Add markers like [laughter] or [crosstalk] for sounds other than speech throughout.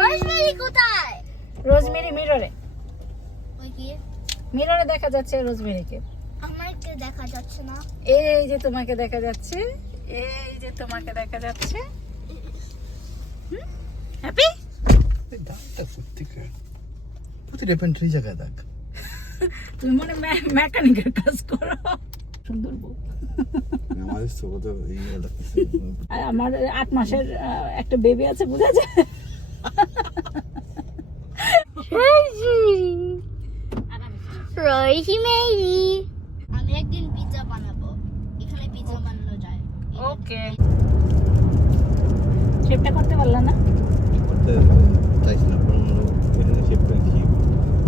Rosemary কোথায়? Rosemary মিররে ওই কি? মিররে দেখা যাচ্ছে রোজমেরিকে আমাকে দেখা যাচ্ছে না। এই যে তোমাকে দেখা যাচ্ছে এই যে তোমাকে দেখা যাচ্ছে। হ্যাপি দাগটা সত্যিকার। প্রতিটা প্যান্ট জায়গায় দাগ। তুমি মনে মেকানিকের কাজ করো। সুন্দর বউ। আমার আট মাসের একটা বেবি আছে বুঝা যায়? আমি একদিন পিৎজা বানাবো। এখানে পিৎজা বানানো যায়। ওকে করতে পারলা না? করতে চাইছি না কারণ হলো এখানে শেপ করে কি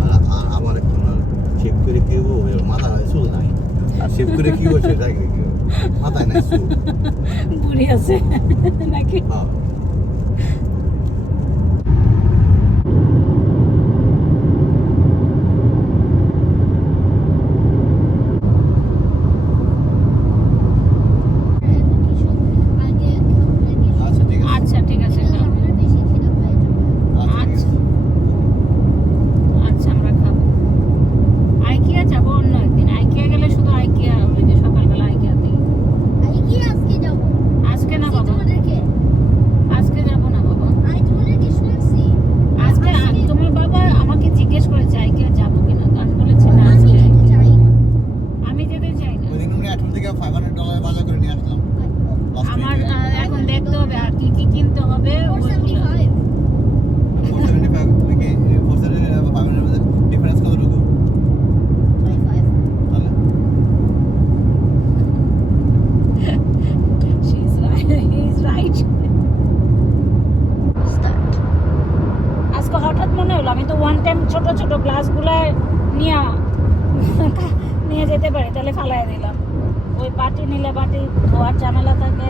আর আ- আমার এখন আর শেপ করে কি হব ওই মাথা চুল শেপ করে কি হব সেটা কি? মাথায় নাই বুড়ি আছে। নাকি হ্যাঁ আগে আচ্ছা ঠিক আছে আচ্ছা ঠিক আছে খাও। বেশি খিদে পেয়ে যাবে আচ্ছা ঠিক আছে আচ্ছা আমরা খাব আইকিয়া যাব অন্য একদিন আইকিয়া গেলে শুধু আইকিয়া ওই যে সকালবেলা আইকিয়াতে আমি কি আজকে যাব আজকে না আজকে বাবা তোমাদেরকে আজকে যাব না বাবা আমি তোমাদেরকে শুনছি আজকে আ- তোমার বাবা আমাকে জিজ্ঞেস করেছে আইকিয়া যাব কিনা তো আমি বলেছি না আমি আজকে যেতে চাই আমি যেতে চাই না ওই দিন উনি আঠারো থেকে ফাইভ হান্ড্রেড ডলার বাজার করে নিয়ে আসলাম লাস্ট আমার আহ, এখন দেখতে হবে আর কি কি কিনতে হবে ফোর সেভেন্টি ওইগুলো। ফাইভ ফোর সেভেন্টি ফাইভ তুমি কি ফোর সেভেন্টি ফাইভ হান্ড্রেড মধ্যে ডিফারেন্স কত ঢুকো টোয়েন্টি ফাইভ তাহলে She's right. He's right. Start আজকে হঠাৎ মনে হলো আমি তো ওয়ান টাইম ছোট ছোট গ্লাসগুলো নিয়ে [laughs] নিয়ে যেতে পারি, তাহলে ফালাই দিলাম। ওই বাটি নিলে বাটি, ধোয়ার ঝামেলা থাকে।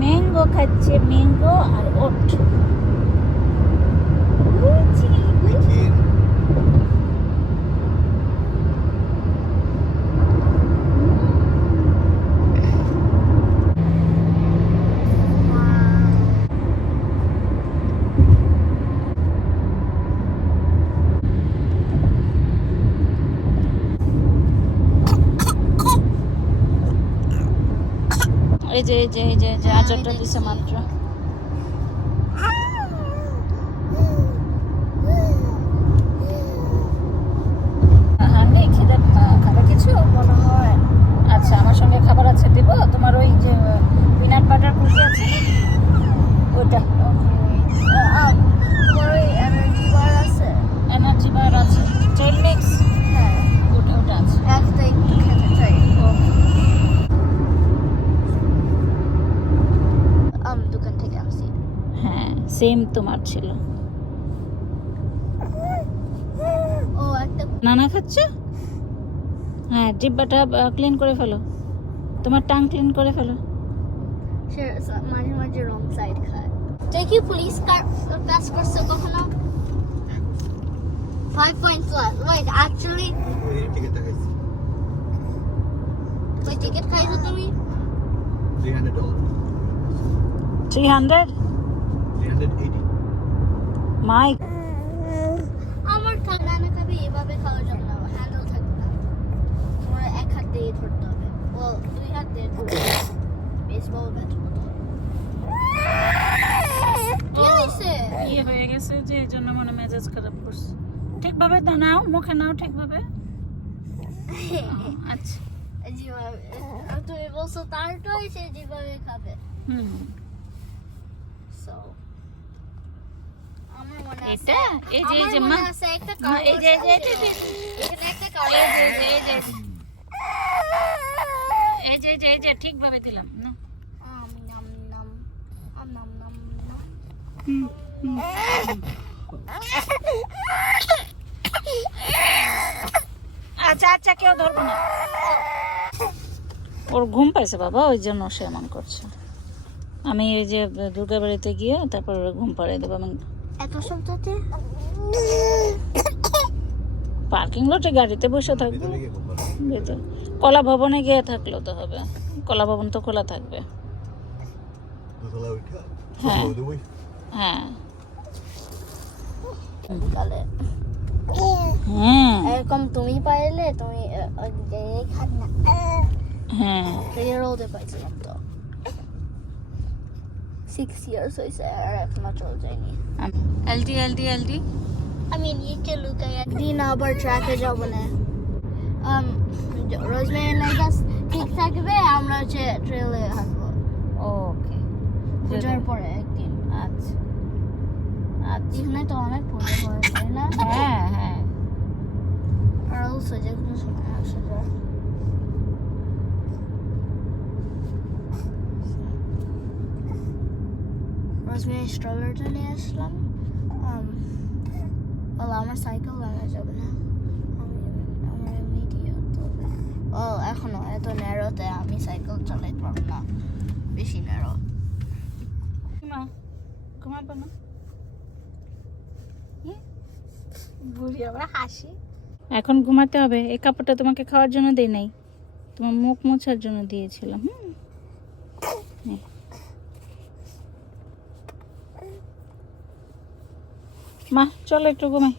ম্যাঙ্গো খাচ্ছে, ম্যাঙ্গো আর ওট। এই যে এই যে এই যে যে আচারটা দিছে মাত্র। আচ্ছা আমার সঙ্গে খাবার আছে দিব? তোমার ওই যে পিনাট বাটার কুকি আছে ওইটা তোমার ওই এনার্জি বার আছে এনার্জি বার আছে ট্রেল মিক্স হ্যাঁ ওটা ওটা আছে একটা একটু খেতে চাই আম দোকান থেকে আনছি হ্যাঁ সেম তোমার ছিল। ও একটা নানা খাচ্ছ? হ্যাঁ ডিব্বাটা ক্লিন করে ফেলো। তোমার টাং ক্লিন করে ফেলো। সে মাঝে মাঝে রং সাইড খায়। তুই কি পুলিশ পাস করছ কখনো five point plus wait actually ওই টিকিট খাইছো তুমি? Three hundred three hundred my আমার ঠান্ডা না খাবে এভাবে খাওয়া যাবে না হ্যান্ডেল থাকবে না। তোমার এক হাত দিয়ে ধরতে হবে। ও দুই হাত দিয়ে ধরতে হবে। বেসবল ব্যাট হয়েছে ইয়ে হয়ে গেছে যে এই জন্য মনে মেজাজ খারাপ করছে। ঠিকভাবে তা নাও মুখে নাও ঠিকভাবে। [laughs] আচ্ছা। তুমি বলছো তারটাই সে যেভাবে খাবে। হুম সো আমার মনে আছে এটা? এই যে এই যে মা। এই এই এই এই এই ঠিকভাবে দিলাম না। আচ্ছা আচ্ছা কেউ ধরবো না। ওর ঘুম পাইছে বাবা ওই জন্য সে এমন করছে। আমি এই যে দুর্গা বাড়িতে গিয়ে তারপর ওর ঘুম পাড়িয়ে দেবো আমি এত শব্দতে পার্কিং লটে গাড়িতে বসে থাকব। ভিতরে কলা ভবনে গিয়ে থাকলেও তো হবে। কলা ভবন তো খোলা থাকবে। হ্যাঁ। হ্যাঁ। হ্যাঁ এরকম তুমি পাইলে তুমি খান না হ্যাঁ। রোদে পাইছিলাম তো। সিক্স ইয়ার্স হয়েছে আর এখনও চলে যায়নি এলডি এলডি এলডি আমি নিচে লুকাই একদিন আবার ট্র্যাকে যাব না Um, রোজমেরি লাইগাস ঠিক থাকবে আমরা হচ্ছে ট্রেলে হাঁটবো ওকে পূজার পরে একদিন আচ্ছা আচ্ছা এখানে তো অনেক পূজা হয় না হ্যাঁ হ্যাঁ আর অলসো যে কোনো সময় আসা রোজমেরি স্ট্রলারটা নিয়ে আসলাম Um, আমার সাইকেল ভাঙা যাবে না আমি আমার এমনি দিয়ে ও এখনও এত ন্যারোতে আমি সাইকেল চালাইতে পারব না বেশি ন্যারো ঘুমাবো না বুড়ি আবার হাসি এখন ঘুমাতে হবে। এই কাপড়টা তোমাকে খাওয়ার জন্য দেই নাই। তোমার মুখ মোছার জন্য দিয়েছিলাম। হুম। মা চলো একটু ঘুমাই।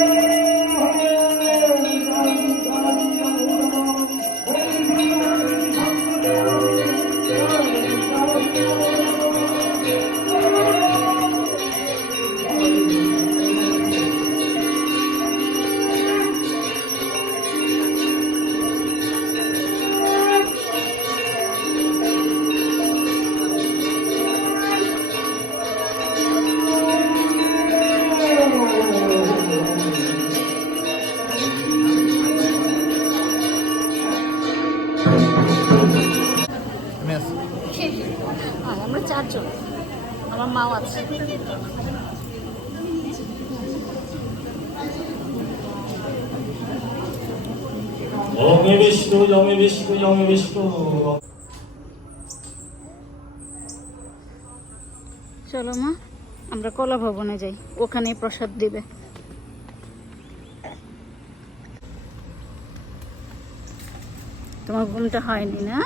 আমি আছে। আমরা চারজন। আমার মাও আছে। বিষ্ণু বিষ্ণু বিষ্ণু। চলো মা আমরা কলা ভবনে যাই। ওখানেই প্রসাদ দিবে। তোমার ঘুমটা হয়নি না?